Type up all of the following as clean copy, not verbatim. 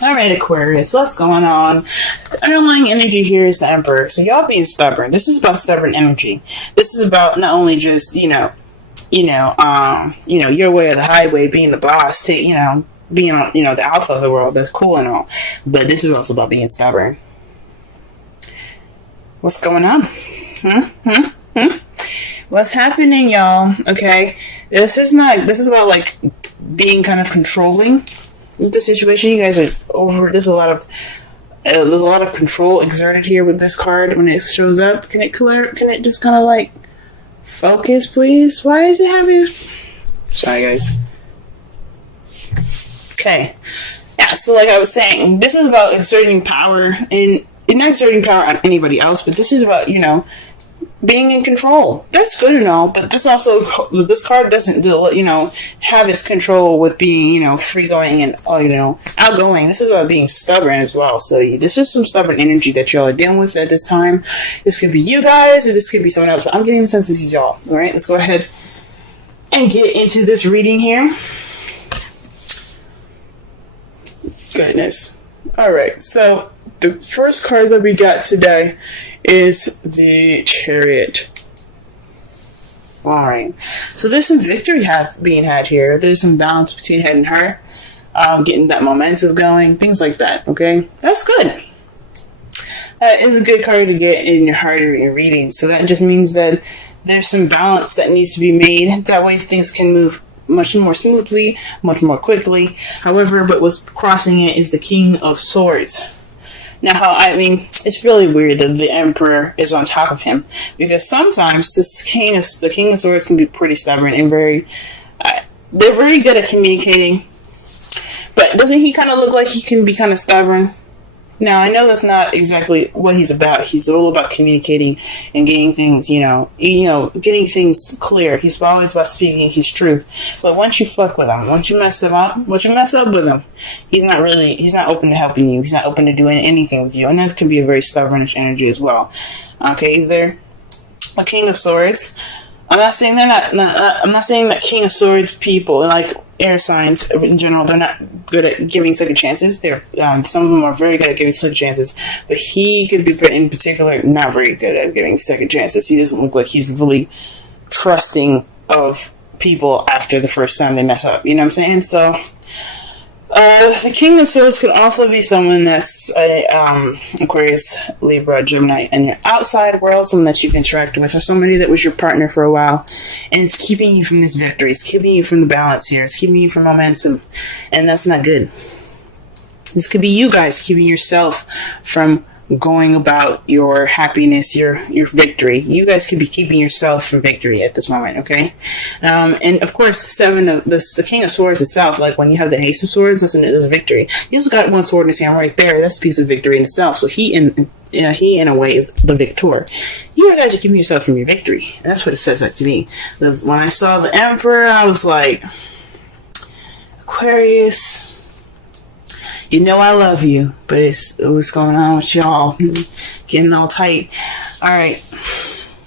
Alright, Aquarius, what's going on? The underlying energy here is the Emperor. So y'all being stubborn. This is about stubborn energy. This is about not only just, your way or the highway, being the boss, being on, the alpha of the world. That's cool and all. But this is also about being stubborn. What's going on? What's happening, y'all? Okay, this is about like being kind of controlling the situation. You guys are over. There's a lot of control exerted here with this card when it shows up. Can it just kind of like focus, please? Why is it having? Sorry, guys. Okay, yeah. So like I was saying, this is about exerting power and not exerting power on anybody else, but this is about being in control. That's good and all, but this card doesn't have its control with being free going and outgoing. This is about being stubborn as well. So this is some stubborn energy that y'all are dealing with at this time. This could be you guys or this could be someone else, but I'm getting the sense this is y'all. All right, let's go ahead and get into this reading here. Goodness. All right, so the first card that we got today is the Chariot. Alright, so there's some victory being had here. There's some balance between head and heart, getting that momentum going, things like that, okay? That's good. That is a good card to get in your heart or your reading. So that just means that there's some balance that needs to be made. That way things can move much more smoothly, much more quickly. However, but what's crossing it is the King of Swords. Now, it's really weird that the Emperor is on top of him, because sometimes the King of Swords can be pretty stubborn and they're very good at communicating. But doesn't he kind of look like he can be kind of stubborn? Now, I know that's not exactly what he's about. He's all about communicating and getting things, getting things clear. He's always about speaking his truth. But once you fuck with him, once you mess up with him, he's not open to helping you. He's not open to doing anything with you. And that can be a very stubbornish energy as well. Okay, they're a King of Swords. I'm not saying that King of Swords people, like air signs in general, they're not good at giving second chances. They're some of them are very good at giving second chances, but he could be, in particular, not very good at giving second chances. He doesn't look like he's really trusting of people after the first time they mess up. You know what I'm saying? So the King of Swords could also be someone that's Aquarius, Libra, Gemini, and your outside world, someone that you've interacted with, or somebody that was your partner for a while, and it's keeping you from this victory. It's keeping you from the balance here. It's keeping you from momentum, and that's not good. This could be you guys keeping yourself from going about your happiness, your victory. You guys could be keeping yourself from victory at this moment, okay? And of course, the King of Swords itself, like when you have the Ace of Swords, that's a victory. You just got one sword in his hand right there. That's a piece of victory in itself. So he in a way is the victor. You guys are keeping yourself from your victory, and that's what it says that to me. Because when I saw the Emperor, I was like, Aquarius, I love you, but what's going on with y'all? Getting all tight. Alright.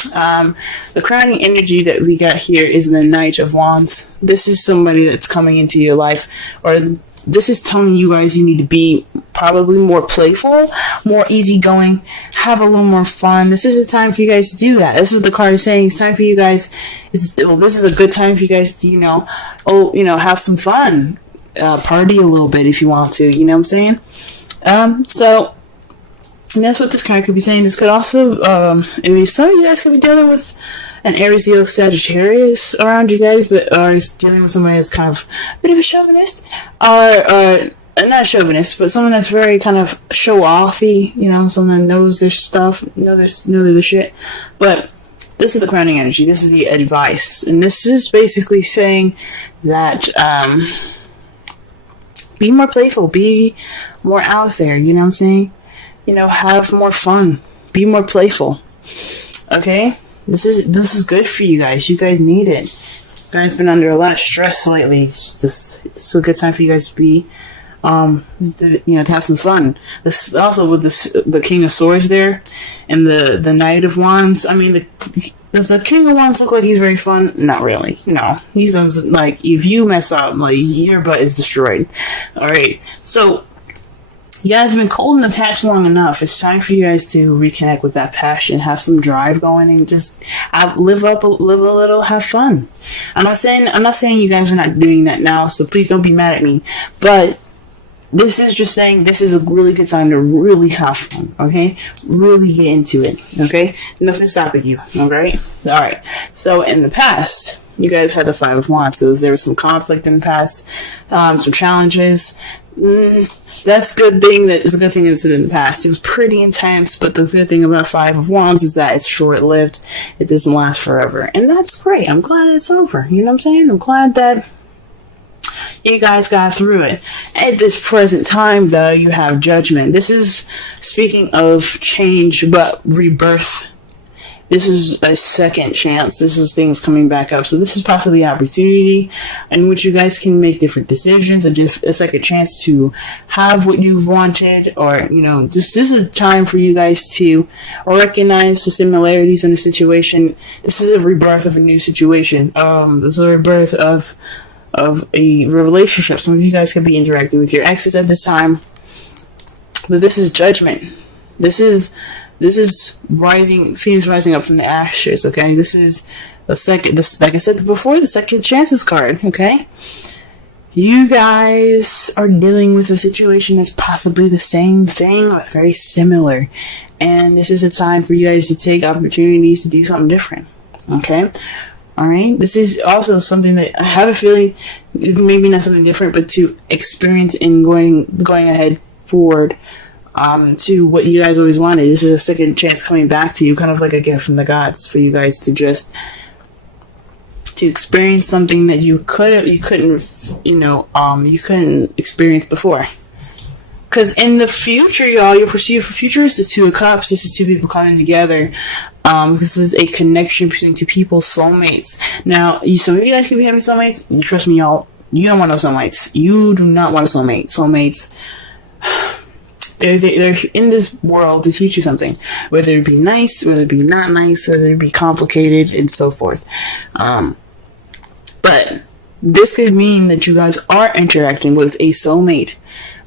The crowning energy that we got here is the Knight of Wands. This is somebody that's coming into your life, or this is telling you guys you need to be probably more playful, more easygoing, have a little more fun. This is a time for you guys to do that. This is what the card is saying. It's time for you guys. This is a good time for you guys to, have some fun. Party a little bit if you want to, you know what I'm saying? So that's what this card could be saying. This could also, some of you guys could be dealing with an Aries, Leo, Sagittarius around you guys, but are dealing with somebody that's kind of a bit of a chauvinist, or not chauvinist, but someone that's very kind of show-offy, someone that knows their stuff, know their shit. But this is the crowning energy. This is the advice, and this is basically saying that, be more playful, be more out there, you know what I'm saying? Have more fun, be more playful. Okay? This is good for you guys. You guys need it. You guys been under a lot of stress lately. It's a good time for you guys to be to have some fun. This also with the King of Swords there and the Knight of Wands. Does the King of Wands look like he's very fun? Not really. No. He's like, if you mess up, like, your butt is destroyed. Alright. So, You guys have been cold and attached long enough. It's time for you guys to reconnect with that passion, have some drive going, and just live a little, have fun. I'm not saying you guys are not doing that now, so please don't be mad at me. But this is just saying this is a really good time to really have fun, okay? Really get into it, okay? Nothing stopping you, alright? Alright, so in the past, you guys had the Five of Wands. So there was some conflict in the past, some challenges. That's a good thing. That is a good thing that's in the past. It was pretty intense, but the good thing about Five of Wands is that it's short-lived. It doesn't last forever, and that's great. I'm glad it's over. You know what I'm saying? I'm glad that you guys got through it. At this present time, though, you have Judgment. This is speaking of change, but rebirth. This is a second chance. This is things coming back up. So this is possibly an opportunity in which you guys can make different decisions, a second chance to have what you've wanted, or, you know, this is a time for you guys to recognize the similarities in the situation. This is a rebirth of a new situation. This is a rebirth of a relationship. Some of you guys could be interacting with your exes at this time. But this is Judgment. This is rising, Phoenix rising up from the ashes, okay? This is the second, like I said before, the second chances card, okay? You guys are dealing with a situation that's possibly the same thing, or very similar. And this is a time for you guys to take opportunities to do something different, okay? Alright? This is also something that I have a feeling, maybe not something different, but to experience in going ahead forward to what you guys always wanted. This is a second chance coming back to you, kind of like a gift from the gods for you guys to just to experience something that you couldn't experience before. Because in the future, y'all, your perceived future is the Two of Cups. This is two people coming together. This is a connection between two people, soulmates. Now, some of you guys could be having soulmates. Trust me, y'all, you don't want no soulmates. You do not want a soulmate. Soulmates, they're in this world to teach you something, whether it be nice, whether it be not nice, whether it be complicated, and so forth. But this could mean that you guys are interacting with a soulmate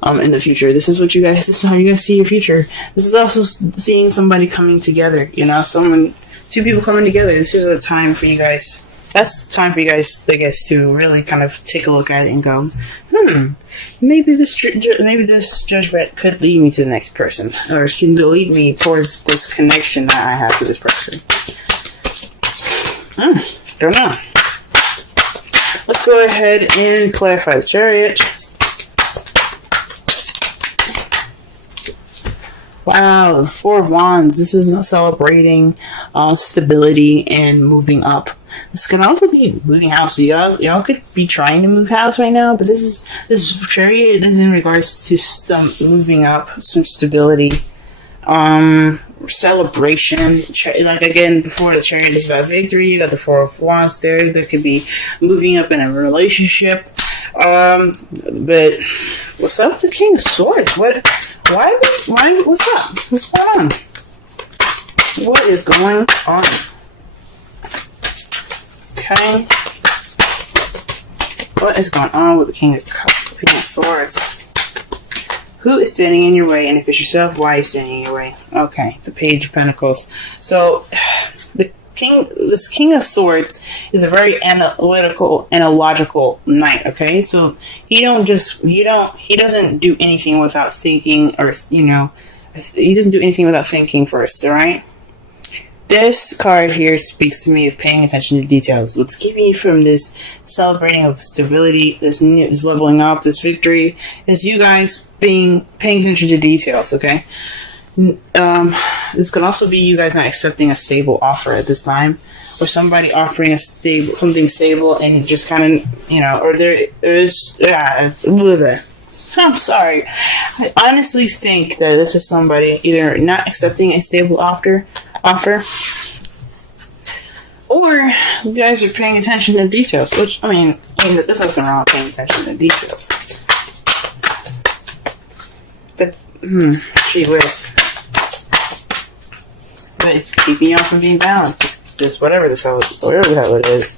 in the future. This is how you guys see your future. This is also seeing somebody coming together, you know, two people coming together. This is a time for you guys. That's the time for you guys, I guess, to really kind of take a look at it and go, maybe this judgment could lead me to the next person, or can lead me towards this connection that I have to this person. Don't know. Let's go ahead and clarify the Chariot. Wow, the Four of Wands. This is celebrating stability and moving up. This can also be moving house. So y'all could be trying to move house right now, but this Chariot is in regards to some moving up, some stability, celebration. Like again, before the Chariot is about victory, you got the Four of Wands there. There could be moving up in a relationship. But what's up with the King of Swords? Why, what's up? What's going on? What is going on? Okay. What is going on with the King of Swords? Who is standing in your way? And if it's yourself, why are you standing in your way? Okay, the Page of Pentacles. So, this King of Swords is a very analytical and a logical knight, okay? So he doesn't do anything without thinking, or, you know, he doesn't do anything without thinking first, alright? This card here speaks to me of paying attention to details. What's keeping you from this celebrating of stability, this leveling up, this victory, is you guys paying attention to details, okay? This could also be you guys not accepting a stable offer at this time, or somebody offering something stable and just kind of, you know, or there's I'm sorry. I honestly think that this is somebody either not accepting a stable offer, or you guys are paying attention to details, which, I mean there's nothing wrong with paying attention to details. But, gee whiz. But it's keeping y'all from being balanced. It's just whatever the hell it is.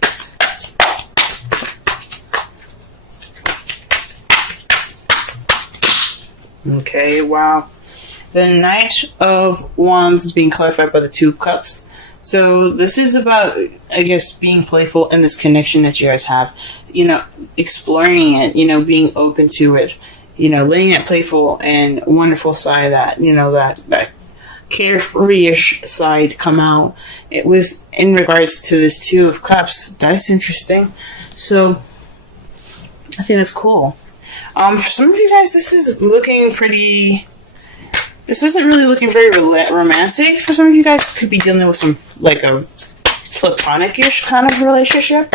Okay, wow. The Knight of Wands is being clarified by the Two of Cups. So this is about, I guess, being playful in this connection that you guys have. Exploring it, being open to it. Letting that playful and wonderful side, that, that carefree-ish side come out. It was in regards to this Two of Cups. That's interesting. So I think that's cool. For some of you guys, this isn't really looking very romantic. For some of you guys, could be dealing with some, like, a platonic-ish kind of relationship.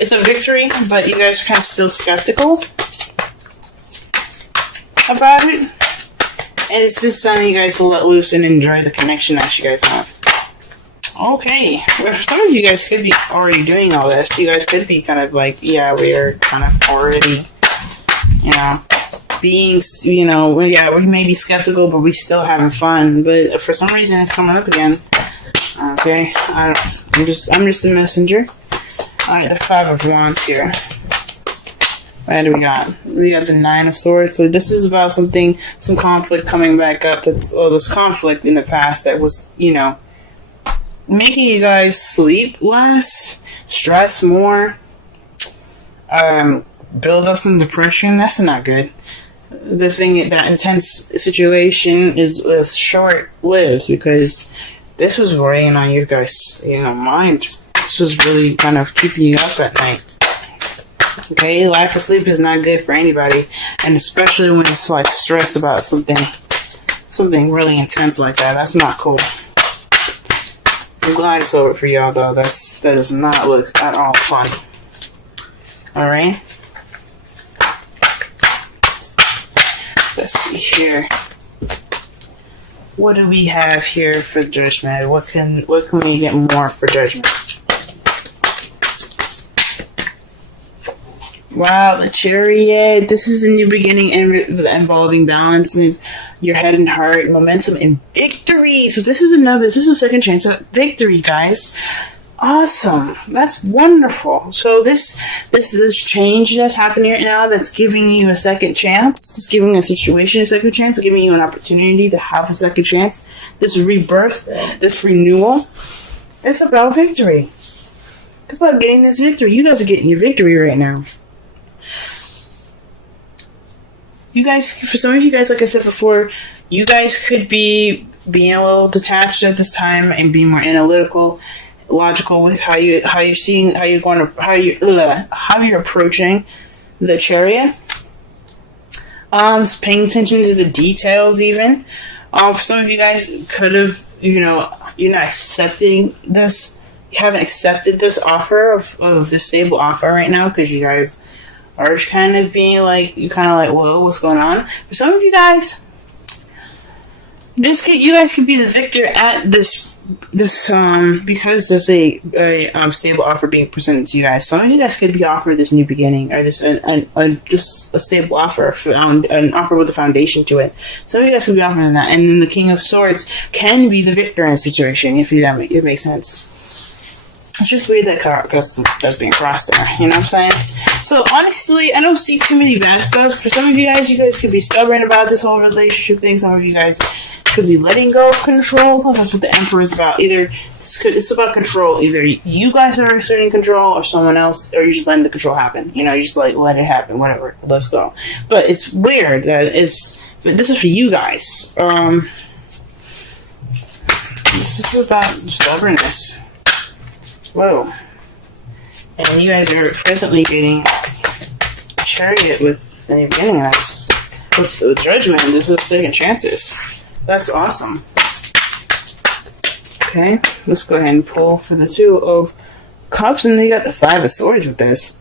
It's a victory, but you guys are kind of still skeptical about it. And it's just telling you guys to let loose and enjoy the connection that you guys have. Okay. Well, some of you guys could be already doing all this. You guys could be kind of like, yeah, we're kind of already, being, we may be skeptical, but we still having fun. But for some reason, it's coming up again. Okay. I'm just a messenger. Alright, the Five of Wands here. What do we got? We got the Nine of Swords. So this is about some conflict coming back up. This conflict in the past that was, making you guys sleep less, stress more, build up some depression. That's not good. The thing, that intense situation is short-lived, because this was weighing on you guys, mind. This was really kind of keeping you up at night. Okay, lack of sleep is not good for anybody, and especially when it's like stressed about something really intense like that. That's not cool. I'm glad it's over for y'all, though. That does not look at all fun. All right. Let's see here. What do we have here for Judgment? What can we get more for Judgment? Wow, the Chariot. This is a new beginning involving balance in your head and heart, momentum and victory. So this is a second chance at victory, guys. Awesome. That's wonderful. So this change that's happening right now, that's giving you a second chance. It's giving a situation a second chance. It's giving you an opportunity to have a second chance. This rebirth, this renewal. It's about victory. It's about getting this victory. You guys are getting your victory right now. You guys, for some of you guys, like I said before, you guys could be being a little detached at this time and being more analytical, logical with how you're approaching the Chariot. Paying attention to the details even. For some of you guys could have, you're not accepting this. You haven't accepted this offer of this stable offer right now, because you guys are kind of being like, whoa, what's going on? For some of you guys, you guys could be the victor at this because there's a stable offer being presented to you guys. Some of you guys could be offered this new beginning, or this just a stable offer, an offer with a foundation to it. Some of you guys could be offering that, and then the King of Swords can be the victor in a situation, if it makes sense. It's just weird that that's being crossed there. You know what I'm saying? So honestly, I don't see too many bad stuff. For some of you guys could be stubborn about this whole relationship thing. Some of you guys could be letting go of control. That's what the Emperor is about. It's about control. Either you guys are exerting control, or someone else, or you're just letting the control happen. You just let it happen. Whatever. Let's go. But it's weird that this is for you guys. This is about stubbornness. Whoa. And you guys are presently getting a Chariot with the beginning. With the Judgment. This is second chances. That's awesome. Okay, let's go ahead and pull for the Two of Cups, and they got the Five of Swords with this.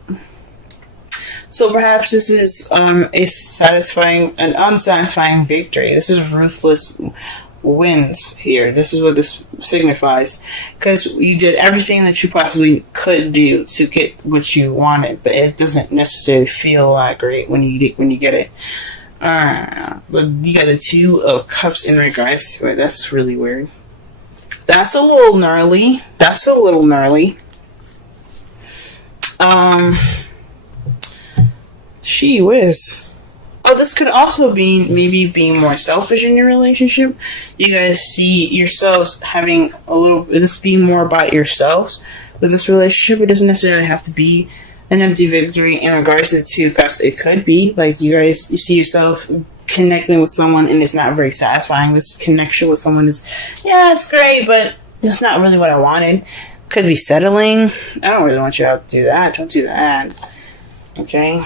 So perhaps this is an unsatisfying victory. This is ruthless wins here. This is what this signifies, because you did everything that you possibly could do to get what you wanted, but it doesn't necessarily feel that great when you get it. But you got the Two of Cups in regards to it. That's really weird. That's a little gnarly. She whiz. this could also be maybe being more selfish in your relationship. You guys see yourselves having this being more about yourselves with this relationship. It doesn't necessarily have to be an empty victory in regards to the 2 cups. It could be like you see yourself connecting with someone and it's not very satisfying. This connection with someone is, it's great, but that's not really what I wanted. Could be settling. I don't really want you to do that. Don't do that. Okay.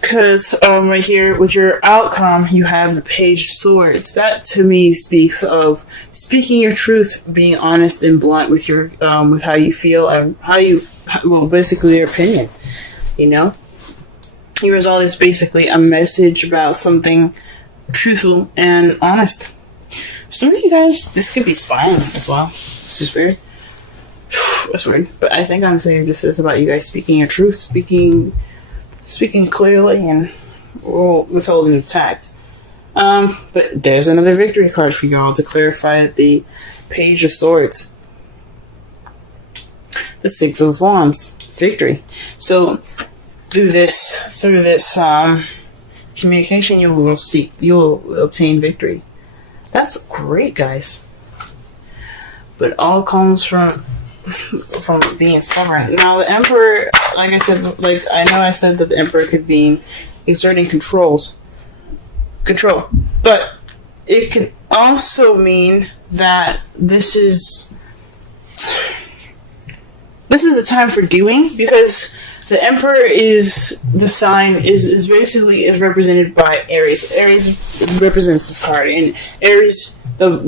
Because right here with your outcome, you have the Page of Swords. That to me speaks of speaking your truth, being honest and blunt with your with how you feel and basically your opinion. You know, your result is basically a message about something truthful and honest. Some of you guys, this could be spying as well. This is weird. That's weird, but I think I'm saying this is about you guys speaking your truth, speaking clearly and withholding the tact. But there's another victory card for y'all to clarify the Page of Swords. The 6 of Wands. Victory. So through this communication, you will obtain victory. That's great, guys. But all comes from being stubborn. Now, the Emperor, like I said, I said that the Emperor could be exerting control, but it can also mean that this is the time for doing, because the Emperor is the sign is basically represented by Aries. Aries represents this card, and Aries. The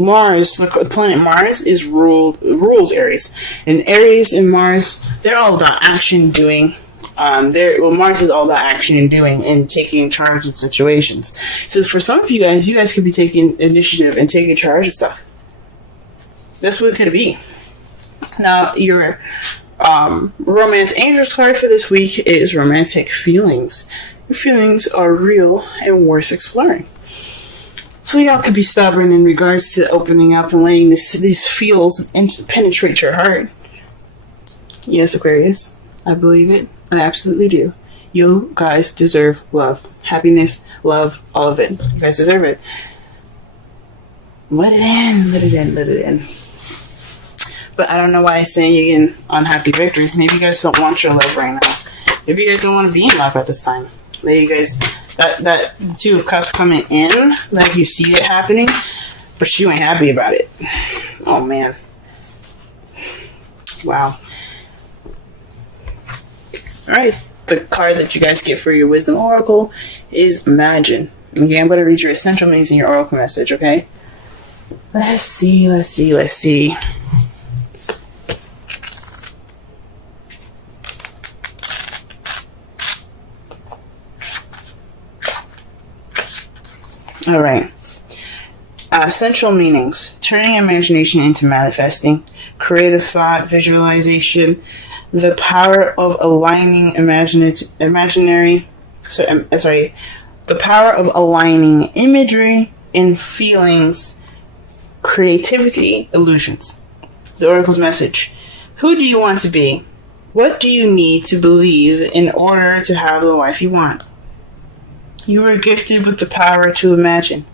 planet Mars rules Aries, and Aries and Mars, they're all about action and doing. Mars is all about action and doing and taking charge in situations. So for some of you guys could be taking initiative and taking charge of stuff. That's what it could be. Now, your romance angels card for this week is romantic feelings. Your feelings are real and worth exploring. So y'all could be stubborn in regards to opening up and letting these feels penetrate your heart. Yes, Aquarius, I believe it. I absolutely do. You guys deserve love, happiness, love, all of it. You guys deserve it. Let it in, let it in, let it in. But I don't know why I'm saying you get an unhappy victory. Maybe you guys don't want your love right now. Maybe you guys don't want to be in love at this time. Maybe you guys... That 2 of Cups coming in, like you see it happening, but you ain't happy about it. Oh, man. Wow. Alright, the card that you guys get for your Wisdom Oracle is Imagine. Okay, I'm going to read your essential meanings in your Oracle message, okay? Let's see. All right. Essential meanings: turning imagination into manifesting, creative thought, visualization, the power of aligning the power of aligning imagery and feelings, creativity, illusions. The Oracle's message: who do you want to be? What do you need to believe in order to have the life you want? You are gifted with the power to imagine.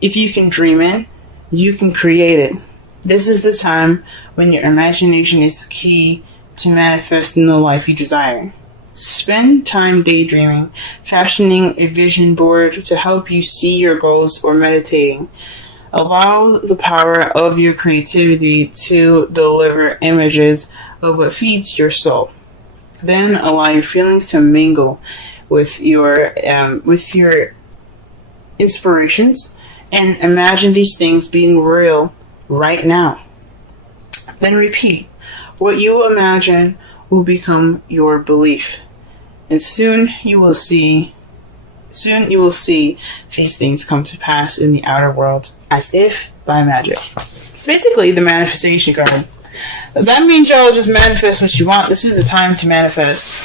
If you can dream it, you can create it. This is the time when your imagination is the key to manifesting the life you desire. Spend time daydreaming, fashioning a vision board to help you see your goals, or meditating. Allow the power of your creativity to deliver images of what feeds your soul. Then allow your feelings to mingle with your inspirations, and imagine these things being real right now. Then repeat. What you imagine will become your belief, and soon you will see these things come to pass in the outer world, as if by magic. Basically, the manifestation card. That means y'all just manifest what you want. This is the time to manifest.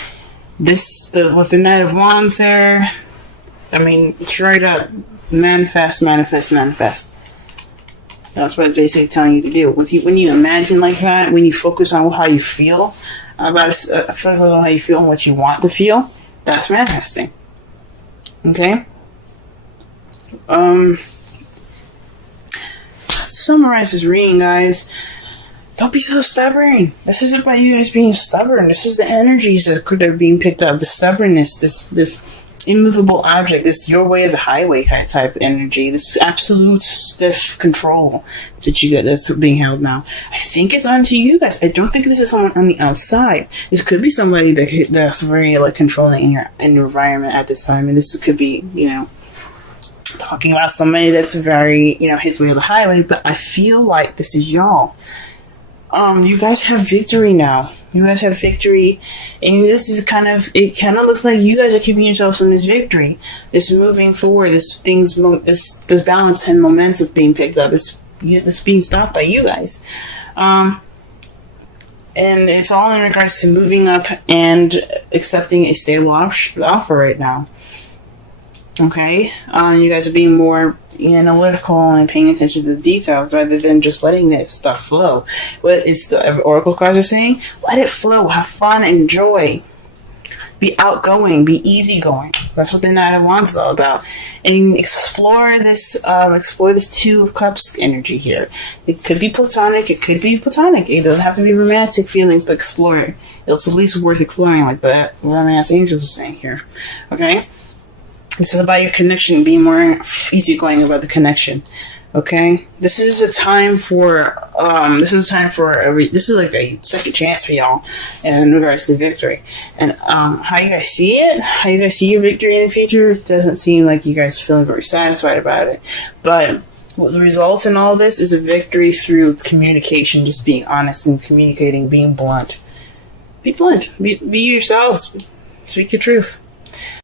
With the Knight of Wands there, I mean, straight up, manifest. That's what it's basically telling you to do. When you imagine like that, when you focus on how you feel and what you want to feel, that's manifesting. Okay? Let's summarize this reading, guys. Don't be so stubborn. This isn't about you guys being stubborn. This is the energies that are being picked up. The stubbornness, this immovable object, this your way of the highway type energy, this absolute stiff control that you get that's being held now. I think it's onto you guys. I don't think this is someone on the outside. This could be somebody that's very like controlling in your environment at this time, and this could be, you know, talking about somebody that's very, you know, his way of the highway. But I feel like this is y'all. You guys have victory now. You guys have victory, and this is it kind of looks like you guys are keeping yourselves in this victory. This moving forward, this balance and momentum being picked up. It's being stopped by you guys. And it's all in regards to moving up and accepting a stable offer right now. Okay? You guys are being more analytical and paying attention to the details rather than just letting this stuff flow. What the Oracle cards are saying? Let it flow. Have fun. Enjoy. Be outgoing. Be easygoing. That's what the Knight of Wands is all about. And explore this Two of Cups energy here. It could be platonic. It could be platonic. It doesn't have to be romantic feelings, but explore it. It's at least worth exploring, like the romance angels are saying here. Okay? This is about your connection, being more easygoing about the connection. Okay, this is a time for this is like a second chance for y'all in regards to victory. And how you guys see it, how you guys see your victory in the future, it doesn't seem like you guys are feeling very satisfied about it. But what the results in all this is a victory through communication, just being honest and communicating, being blunt. Be blunt. Be yourselves. Speak your truth.